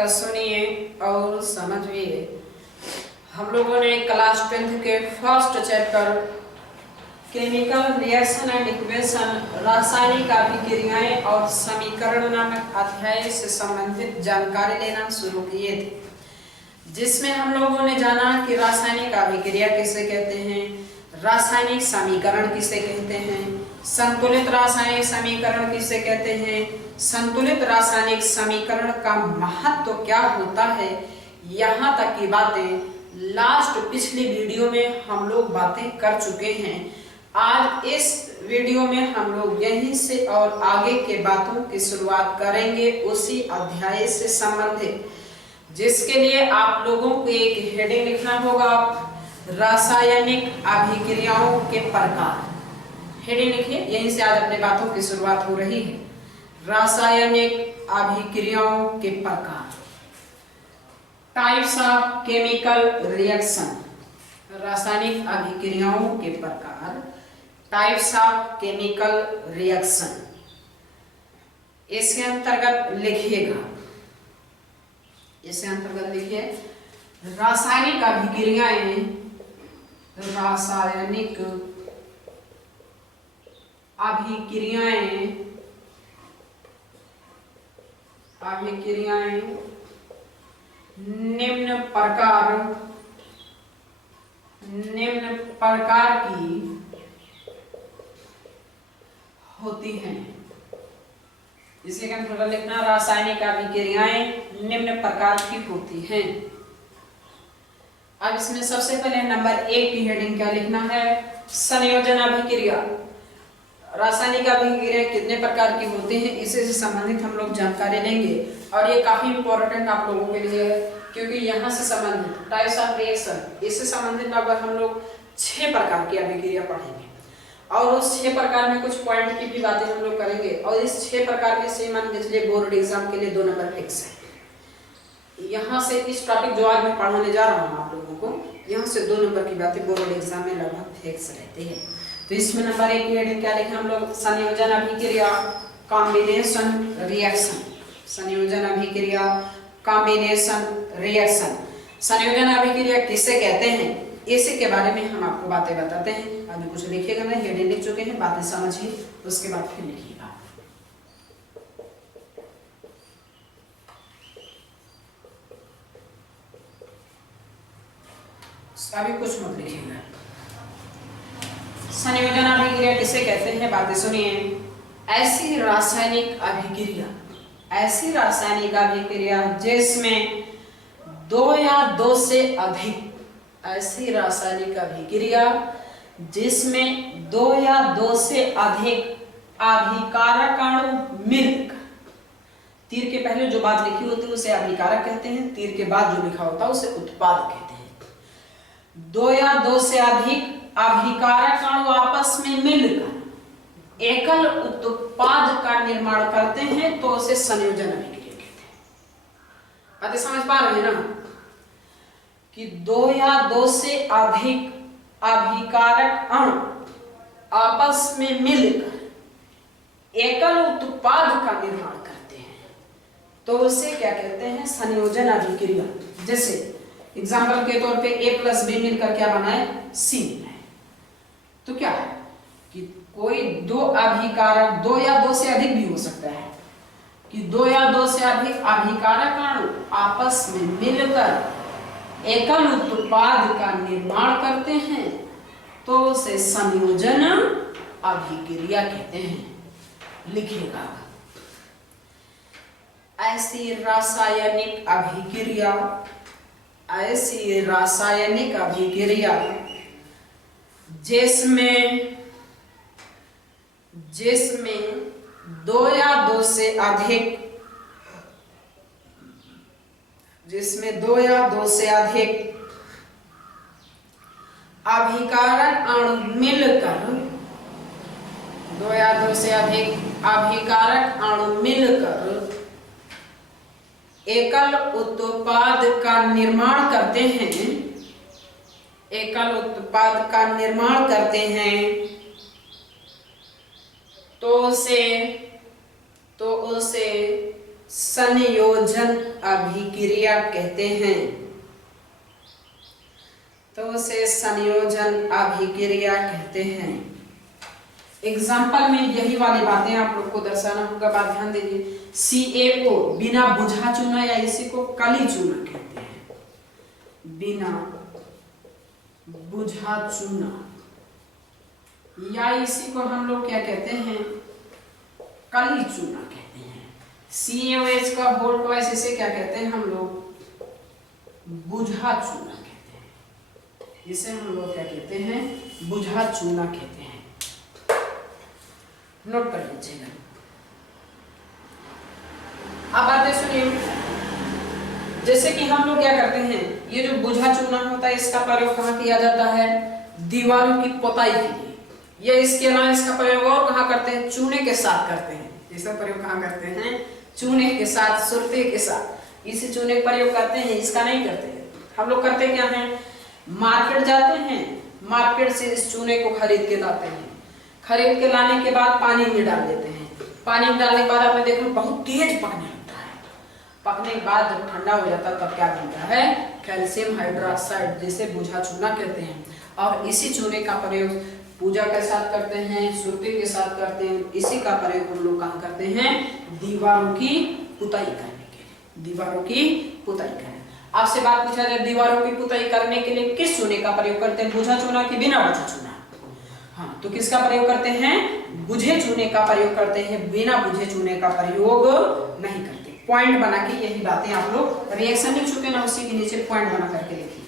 का सुनिए और समझिए। हम लोगों ने क्लास 10th के first chapter chemical reaction and equation रासायनिक अभिक्रियाएं और समीकरण नामक अध्याय से संबंधित जानकारी लेना शुरू किए थे, जिसमें हम लोगों ने जाना कि रासायनिक अभिक्रिया किसे कहते हैं, रासायनिक समीकरण किसे कहते हैं, संतुलित रासायनिक समीकरण किसे कहते हैं, संतुलित रासायनिक समीकरण का महत्व क्या होता है। यहाँ तक की बातें लास्ट पिछली वीडियो में हम लोग बातें कर चुके हैं। आज इस वीडियो में हम लोग यहीं से और आगे के बातों की शुरुआत करेंगे उसी अध्याय से संबंधित, जिसके लिए आप लोगों को एक हेडिंग लिखना होगा, रासायनिक अभिक्रियाओं के प्रकार। हेडिंग लिखिए, यहीं से आज अपने बातों की शुरुआत हो रही है। रासायनिक अभिक्रियाओं के प्रकार, टाइप्स ऑफ केमिकल रिएक्शन। रासायनिक अभिक्रियाओं के प्रकार, टाइप्स ऑफ केमिकल रिएक्शन। इसके अंतर्गत लिखिएगा, इसके अंतर्गत लिखिए रासायनिक अभिक्रियाएं, रासायनिक अभिक्रियाएं निम्न प्रकार की होती हैं। इसे क्या थोड़ा लिखना, रासायनिक अभिक्रियाएं निम्न प्रकार की होती हैं। अब इसमें सबसे पहले नंबर 1 की हेडिंग क्या लिखना है, संयोजन अभिक्रिया। रासायनिक अभिक्रिया कितने प्रकार की होते हैं, इसी से संबंधित हम लोग जानकारी लेंगे। और ये काफी इंपॉर्टेंट आप लोगों के लिए है, क्योंकि यहाँ से संबंधित टाइप्स ऑफ रिएक्शन, इससे संबंधित लगभग हम लोग 6 प्रकार की अभिक्रिया पढ़ेंगे और उस 6 प्रकार में कुछ पॉइंट की भी बातें हम लोग करेंगे। और इस 6 प्रकार में से मान के चलिए बोर्ड एग्जाम के लिए 2 नंबर फिक्स है। यहाँ से इस टॉपिक जो आज मैं पढ़ाने जा रहा हूँ आप लोगों को, यहाँ से 2 नंबर की बातें बोर्ड एग्जाम में लगभग फिक्स रहती है। तो इसमें नंबर 1 की हेडिंग क्या लिखे हम लोग, संयोजन अभिक्रिया, कॉम्बिनेशन रिएक्शन। संयोजन अभिक्रिया, कॉम्बिनेशन रिएक्शन। संयोजन अभिक्रिया किसे कहते हैं, इसी के बारे में हम आपको बातें बताते हैं। अभी कुछ लिखिएगा नहीं, हेडिंग लिख चुके हैं, बातें समझिए, उसके बाद फिर लिखिएगा। अभी कुछ मत लिखिएगा। संयोजन अभिक्रिया किसे कहते हैं, बातें सुनिए। ऐसी रासायनिक अभिक्रिया जिसमें 2 या 2 से अधिक, ऐसी रासायनिक अभिक्रिया जिसमें 2 या 2 से अधिक अभिकारक अणु मिलकर, तीर के पहले जो बात लिखी होती है उसे अभिकारक कहते हैं, तीर के बाद जो लिखा होता है उसे उत्पाद कहते हैं। 2 या 2 से अधिक अभिकारक अणु आपस में मिलकर एकल उत्पाद का निर्माण करते हैं तो उसे संयोजन अभिक्रिया कहते हैं। बातें समझ पा रहे हैं ना, कि 2 या 2 से अधिक अभिकारक अणु आपस में मिलकर एकल उत्पाद का निर्माण करते हैं तो उसे क्या कहते हैं, संयोजन अभिक्रिया। जैसे एग्जाम्पल के तौर पे A + B मिलकर क्या बनाए, C बनाए। तो क्या है कि कोई 2 अभिकारक, 2 या 2 से अधिक भी हो सकता है, कि 2 या 2 से अधिक अभिकारक अणु आपस में मिलकर एकल उत्पाद का निर्माण करते हैं तो उसे संयोजन अभिक्रिया कहते हैं। लिखिएगा, ऐसी रासायनिक अभिक्रिया जिसमें 2 या 2 से अधिक अभिकारक अणु मिलकर, 2 या 2 से अधिक अभिकारक अणु मिलकर एकल उत्पाद का निर्माण करते हैं, तो उसे संयोजन अभिक्रिया कहते हैं। तो उसे संयोजन अभिक्रिया कहते हैं। एग्जाम्पल में यही वाली बातें आप लोग को दर्शाना होगा। बात ध्यान दीजिए, CaO बिना बुझा चूना या इसी को कली चूना कहते हैं। बिना बुझा चूना या इसी को हम लोग क्या कहते हैं, कली चूना कहते हैं। CaOH का होल ट्वाइस इसे क्या कहते हैं हम लोग, बुझा चूना कहते हैं। इसे हम लोग क्या कहते हैं, बुझा चूना कहते हैं। नोट कर लीजिएगा। अब बातें सुनिए। जैसे कि हम लोग क्या करते हैं, ये जो बुझा चूना होता है इसका प्रयोग कहाँ किया जाता है, दीवारों की पोताई के लिए। या इसके अलावा इसका प्रयोग और कहाँ करते हैं, चूने के साथ करते हैं। इसका प्रयोग कहाँ करते हैं, चूने के साथ, सुरते के साथ। इसी चूने का प्रयोग करते हैं, इसका नहीं करते हैं। हम लोग करते क्या हैं, मार्केट जाते हैं, मार्केट से इस चूने को खरीद के लाते हैं। खरीद के लाने के बाद पानी में डाल देते हैं। पानी में डालने के बाद आपने देखो बहुत तेज पकने लगता है। पकने के बाद जब ठंडा हो जाता है तब क्या बनता है, कैल्शियम हाइड्रोक्साइड, जिसे बुझा चूना कहते हैं। और इसी चूने का प्रयोग पूजा के साथ करते हैं, सुरती के साथ करते हैं। इसी का प्रयोग हम लोग कहाँ करते हैं, दीवारों की पुताई करने के लिए। दीवारों की पुताई करने। आपसे बात पूछा जाए, दीवारों की पुताई करने के लिए किस चूने का प्रयोग करते हैं, बुझा चूना की बिना बुझा चूना? हाँ, तो किसका प्रयोग करते हैं, बुझे चूने का प्रयोग करते हैं। बिना बुझे चूने का प्रयोग नहीं करते। पॉइंट बना के यही बातें आप लोग रिएक्शन लिख चुके ना, उसी के नीचे पॉइंट बना करके लिखिए।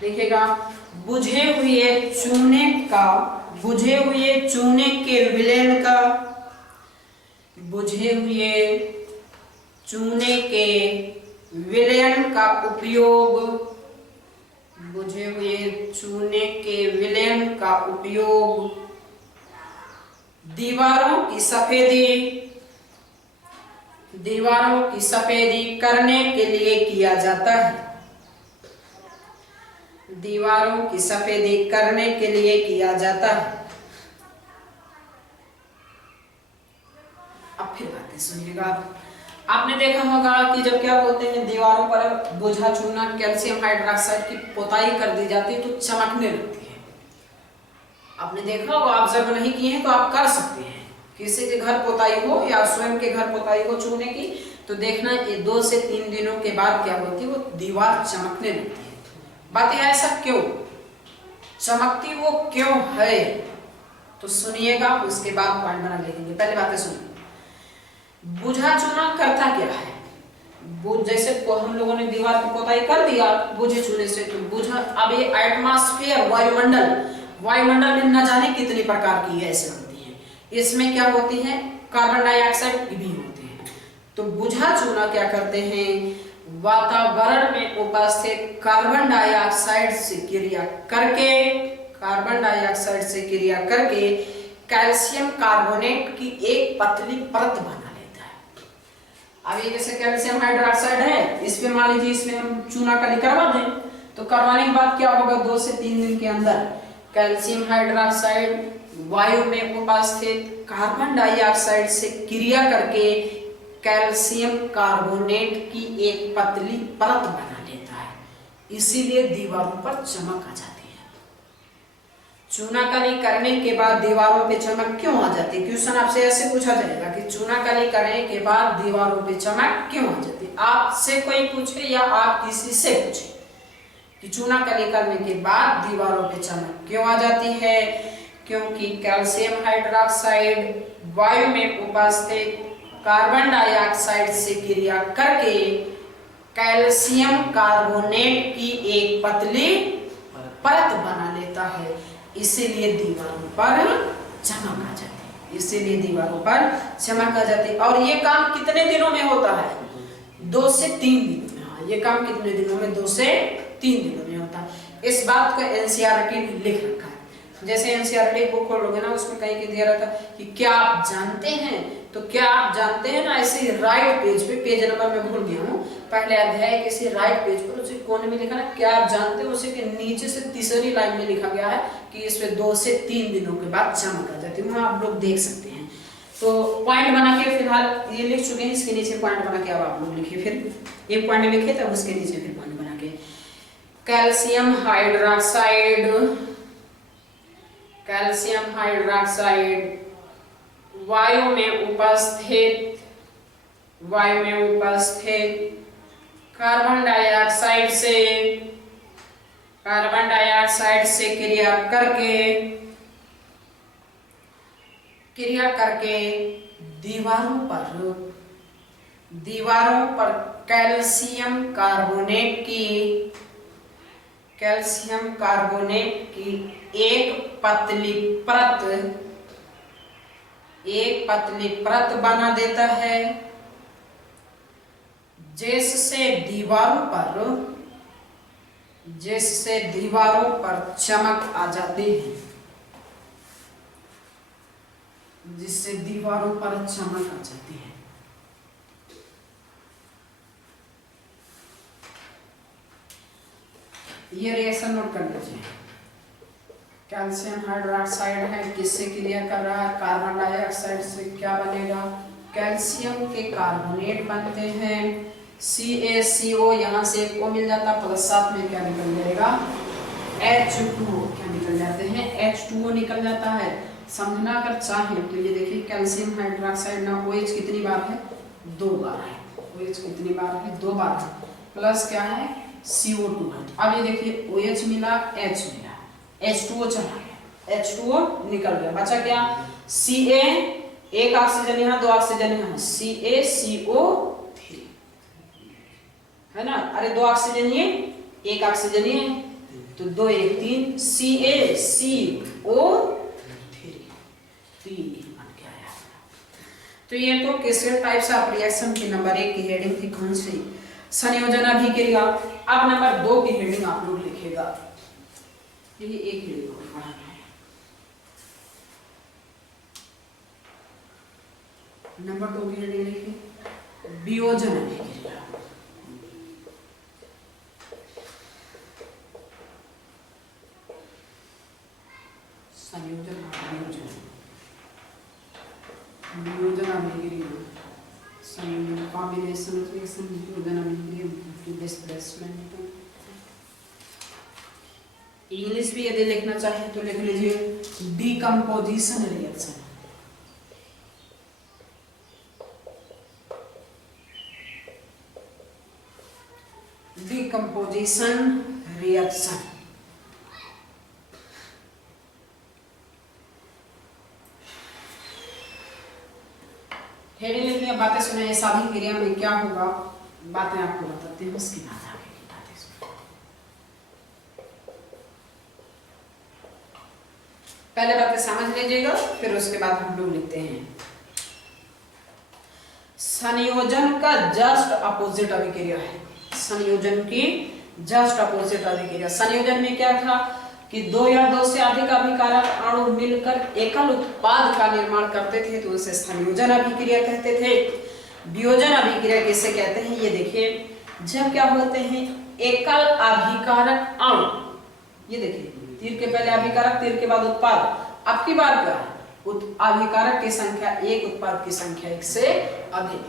देखिएगा, बुझे हुए चूने का, बुझे हुए चूने के विलयन का, बुझे हुए चूने के विलयन का उपयोग, बुझे हुए चूने के विलयन का उपयोग दीवारों की सफेदी, दीवारों की सफेदी करने के लिए किया जाता है। दीवारों की सफेदी करने के लिए किया जाता है। अब फिर बातें सुनिएगा। आपने देखा होगा कि जब क्या बोलते हैं, दीवारों पर बुझा चूना कैल्शियम हाइड्रोक्साइड की पोताई कर दी जाती है तो चमकने लगती है। आपने देखा होगा, ऑब्जर्व नहीं किए हैं तो आप कर सकते हैं। किसी के घर पोताई हो या स्वयं के घर पोताई हो चूने की, तो देखना ये 2 से 3 दिनों के बाद क्या होती है, वो दीवार चमकने लगती है। बात यह ऐसा क्यों चमकती, वो क्यों है, तो सुनिएगा, उसके बाद पॉइंट बना लेंगे। पहले बातें सुनिए। बुझा चूना करता क्या है, जैसे हम लोगों ने दीवार की पोताई कर दिया बुझे चूने से, तो बुझा, अब ये एटमॉस्फेयर, वायुमंडल, वायुमंडल में न जाने कितनी प्रकार की गैसें होती हैं। इसमें क्या होती है, कार्बन डाइऑक्साइड भी होते हैं। तो बुझा चूना क्या करते हैं, वातावरण में उपस्थित कार्बन डाइऑक्साइड से क्रिया करके, कार्बन डाइऑक्साइड से क्रिया करके कैल्शियम कार्बोनेट की एक पतली परत बना लेता है। अब ये जैसे कैल्शियम हाइड्रोक्साइड है, इस पे मान लीजिए इसमें हम चूना कली करवा दें, तो करवाने के बाद क्या होगा, 2 से 3 दिन के अंदर कैल्शियम हाइड्रोक्साइड वायु में उपस्थित कार्बन डाइऑक्साइड से क्रिया करके कैल्शियम कार्बोनेट की एक पतली परत बना लेता है। इसीलिए दीवारों पर चमक आ जाती है। चूनाकली करने के बाद दीवारों पे चमक क्यों आ जाती है? क्वेश्चन आपसे ऐसे पूछा जाएगा कि चूनाकली करने के बाद दीवारों पे चमक क्यों आ जाती है। आपसे कोई पूछे या आप किसी से पूछे कि चूनाकली करने के बाद दीवारों पे चमक क्यों आ जाती है, क्योंकि कैल्शियम हाइड्रोक्साइड वायु में उपस्थित कार्बन डाइऑक्साइड से क्रिया करके कैल्शियम कार्बोनेट की एक पतली परत बना लेता है। इसीलिए दीवारों पर चमक आ जाती है। इसीलिए दीवारों पर चमक आ जाती है। और ये काम कितने दिनों में होता है? 2 से 3 दिनों में। हाँ, ये काम कितने दिनों में? 2 से 3 दिनों में होता है। इस बात को एनसीईआरटी ने लिख रखा है। जैसे एनसीईआरटी बुक खोलोगे ना, उसमें कहीं के दिया रहता है कि क्या आप जानते हैं, तो क्या आप जानते हैं ना, ऐसे राइट पेज पे, पेज नंबर में भूल गया हूँ, पहले अध्याय किसी राइट पेज पर उसे कोने में लिखा ना, क्या आप जानते हैं, उसी के नीचे से तीसरी लाइन में लिखा गया है कि इसमें 2 से 3 दिनों के बाद चमक आ जाती है। वहाँ आप लोग देख सकते हैं। तो पॉइंट बना के फिलहाल ये लिख चुके हैं, इसके नीचे पॉइंट बना के अब आप लोग लिखिए, फिर एक पॉइंट लिखे तब उसके नीचे फिर पॉइंट बना के। कैल्शियम हाइड्रोक्साइड, कैल्शियम हाइड्रोक्साइड वायु में उपस्थित, वायु में उपस्थित कार्बन डाइऑक्साइड से, कार्बन डाइऑक्साइड से क्रिया करके दीवारों पर कैल्शियम कार्बोनेट की एक पतली परत बना देता है, जिससे दीवारों पर चमक आ जाती है, जिससे दीवारों पर चमक आ जाती है। ये रिएक्शन नोट कर लीजिए। कैल्शियम हाइड्रोक्साइड है, किससे क्रिया कर रहा है, कार्बन डाइऑक्साइड से, क्या बनेगा, कैल्शियम के कार्बोनेट बनते हैं, CaCO, यहाँ से एक O मिल जाता, प्लस साथ में क्या निकल जाएगा, H2O, क्या निकल जाते हैं, H2O निकल जाता है। समझना अगर चाहे तो ये देखिए कैल्शियम हाइड्रोक्साइड ना OH कितनी बार है, 2 बार है, OH कितनी बार है, 2 बार है, प्लस क्या है CO2 है। अब ये देखिए OH मिला, H मिला, H2O चला गया, H2O निकल गया, बचा क्या, Ca, एक ऑक्सीजन यहाँ, 2 ऑक्सीजन यहाँ, CaCO3 है ना, अरे 2 ऑक्सीजन ये, 1 ऑक्सीजन ये, तो 2 1 3, CaCO3 बन के आया। तो ये तो किस टाइप्स ऑफ रिएक्शन की नंबर 1 की हेडिंग थी, कौन सी, संयोजन अभिक्रिया। अब नंबर 2 की हेडिंग आप लोग लिखेगा, यही एक हेडिंग और पढ़ाना है। नंबर 2 की हेडिंग लिखिए, वियोजन अभिक्रिया। संयोजन वियोजन अभिक्रिया, संयोजन कॉम्बिनेशन रिएक्शन, वियोजन अभिक्रिया, डिस्प्लेसमेंट। इंग्लिश भी यदि लिखना चाहे तो लिख लीजिए decomposition reaction, decomposition reaction. Heading लिखिए, बातें सुने, इस अभिक्रिया में क्या होगा, बातें आपको बताते हैं, उसके बाद आगे की बातें सुने। पहले बातें समझ लीजिएगा, फिर उसके बाद हम लोग लिखते हैं। संयोजन का जस्ट अपोजिट अभिक्रिया है, संयोजन की जस्ट अपोजिट अभिक्रिया। संयोजन में क्या था कि 2 या 2 से अधिक अभिकारक अणु मिलकर एकल उत्पाद का निर्माण करते थे, तो उसे संयोजन अभिक्रिया कहते थे। वियोजन अभिक्रिया किसे कहते हैं, ये देखिए, जब क्या होते हैं एकल अभिकारक अणु, ये देखिए तीर के पहले अभिकारक, तीर के बाद उत्पाद, अब की बार क्या है, अभिकारक की संख्या 1, उत्पाद की संख्या 1 से अधिक।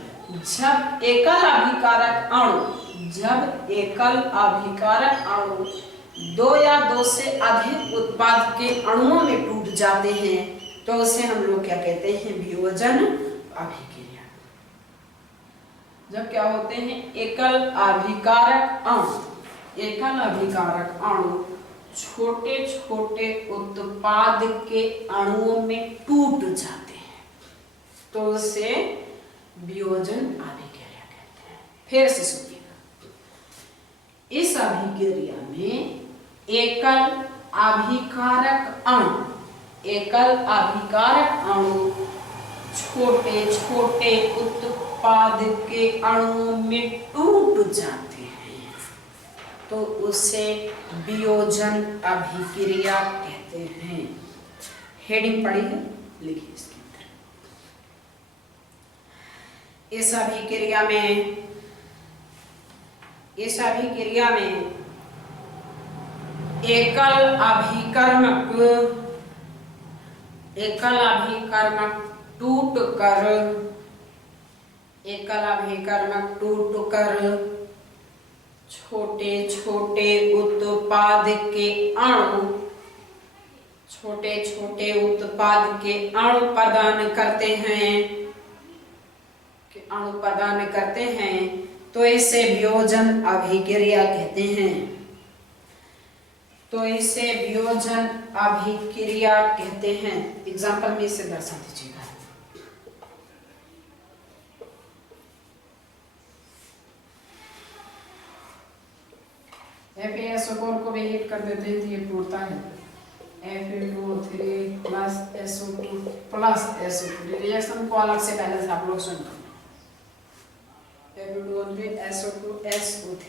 जब एकल अभिकारक अणु 2 या 2 से अधिक उत्पाद के अणुओं में टूट जाते हैं, तो उसे हम लोग क्या कहते हैं, वियोजन अभिक्रिया। जब क्या होते हैं एकल अभिकारक अणु छोटे छोटे उत्पाद के अणुओं में टूट जाते हैं, तो उसे वियोजन अभिक्रिया कहते हैं। फिर से सुनिएगा, इस अभिक्रिया में एकल अभिकारक अणु छोटे छोटे उत्पाद के अणुओं में टूट जाते हैं, तो उसे वियोजन अभिक्रिया कहते हैं। हेडिंग पढ़ी है, लिखिए इसके अंदर। इस अभिक्रिया में एकल अभिकर्मक टूट कर, एकल अभिकर्मक टूट कर छोटे छोटे उत्पाद के अणु, छोटे छोटे उत्पाद के अणु प्रदान करते हैं, तो इसे वियोजन अभिक्रिया कहते हैं। तो इसे वियोजन अभिक्रिया कहते हैं। एग्जाम्पल में इसे दर्शा दीजिएगा। FeSO4 को भी हीट कर देते हैं तो ये टूटता है। Fe2O3 plus SO2 plus SO3 reaction को अलग से पहले से आप लोग सुन लो। Fe2O3 SO2 SO3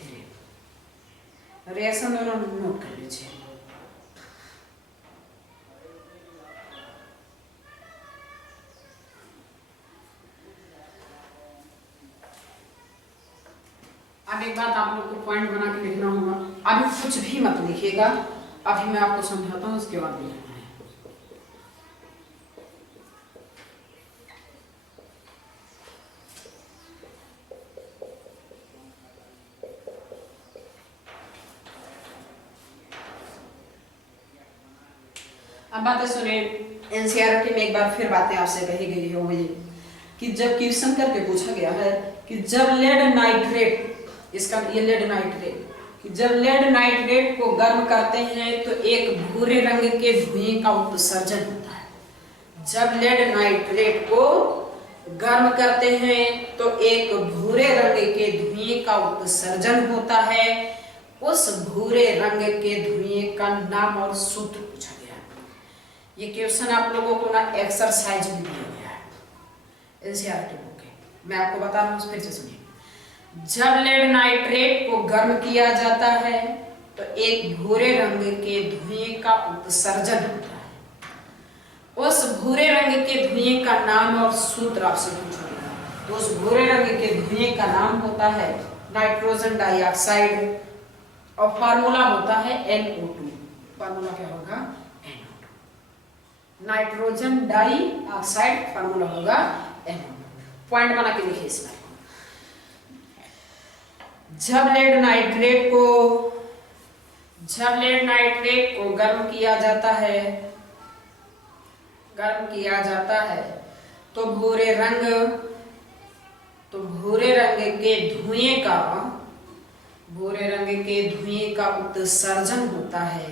रिएक्शन दोनों नोट कर लीजिए। अब एक बात आप लोग को पॉइंट बना के लिखना होगा। अभी कुछ भी मत लिखिएगा, अभी मैं आपको समझाता हूँ, उसके बाद लिखना है। अब बातें सुने। एनसीईआरटी में एक बार फिर बातें आपसे कही गई हो कि जब क्वेश्चन करके पूछा गया है कि जब लेड नाइट्रेट, इसका ये लेड नाइट्रेट, कि जब लेड नाइट्रेट को गर्म करते हैं तो एक भूरे रंग के धुएं का उत्सर्जन होता है। जब लेड नाइट्रेट को गर्म करते हैं तो एक भूरे रंग के धुएं का उत्सर्जन होता है। उस भूरे रंग के धुएं का नाम और सूत्र पूछा गया है। ये क्वेश्चन आप लोगों को ना एक्सरसाइज में दिया गया है एनसीईआरटी बुक के। मैं आपको बता रहा हूँ, फिर से सुनिए। जब लेड नाइट्रेट को गर्म किया जाता है तो एक भूरे रंग के धुएं का उत्सर्जन होता है। उस भूरे रंग के धुएं का नाम और सूत्र आपसे पूछा गया। तो उस भूरे रंग के धुएं का नाम होता है नाइट्रोजन डाइऑक्साइड और फार्मूला होता है NO2। फार्मूला क्या होगा? NO2। नाइट्रोजन डाइऑक्साइड फार्मूला होगा NO2। पॉइंट बना के लिखिए इसमें। जब लेड नाइट्रेट को गर्म किया जाता है तो भूरे रंग के धुएं का उत्सर्जन होता है।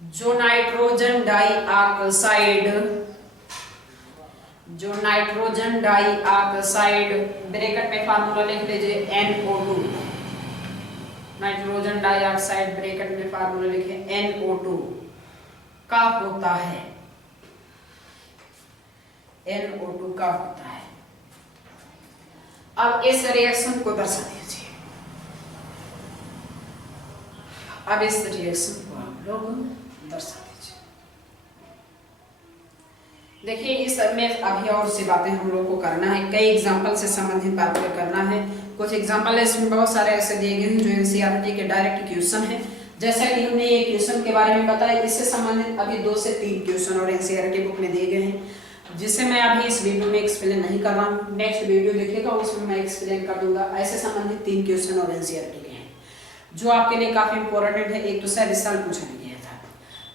जो नाइट्रोजन डाइऑक्साइड ब्रैकेट में फार्मूला लिख लीजिए NO2। नाइट्रोजन डाइऑक्साइड ब्रैकेट में फार्मूला लिखे NO2 का होता है। NO2 का होता है। अब इस रिएक्शन को दर्शा दीजिए। अब इस रिएक्शन को आप लोग दर्शा दीजिए। देखिए इस में अभी और सी बातें हम लोग को करना है। कई एग्जाम्पल से संबंधित बातें करना है। कुछ एग्जाम्पल इसमें बहुत सारे ऐसे दिए गए हैं जो एनसीईआरटी के डायरेक्ट क्वेश्चन है। जैसा कि हमने ये क्वेश्चन के बारे में बताया, इससे संबंधित अभी 2 से 3 क्वेश्चन और एनसीईआरटी बुक में दिए गए हैं, जिसे मैं अभी इस वीडियो में एक्सप्लेन नहीं कर रहा हूँ। नेक्स्ट वीडियो देखिएगा, उसमें मैं एक्सप्लेन कर दूंगा। ऐसे संबंधित 3 क्वेश्चन और एनसीईआरटी के हैं जो आपके लिए काफी इंपॉर्टेंट है। एक तो शायद इस साल पूछा गया था,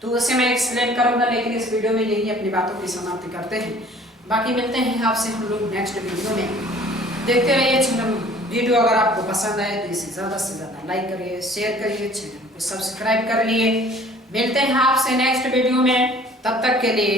तो उसे मैं एक्सप्लेन करूंगा, लेकिन इस वीडियो में यही अपनी बातों की समाप्ति करते हैं। बाकी मिलते हैं आपसे हम लोग नेक्स्ट वीडियो में। देखते रहिए चैनल। वीडियो अगर आपको पसंद आए तो इसे ज़्यादा से ज़्यादा लाइक करिए, शेयर करिए, चैनल को सब्सक्राइब कर लिए। मिलते हैं आपसे नेक्स्ट वीडियो में, तब तक के लिए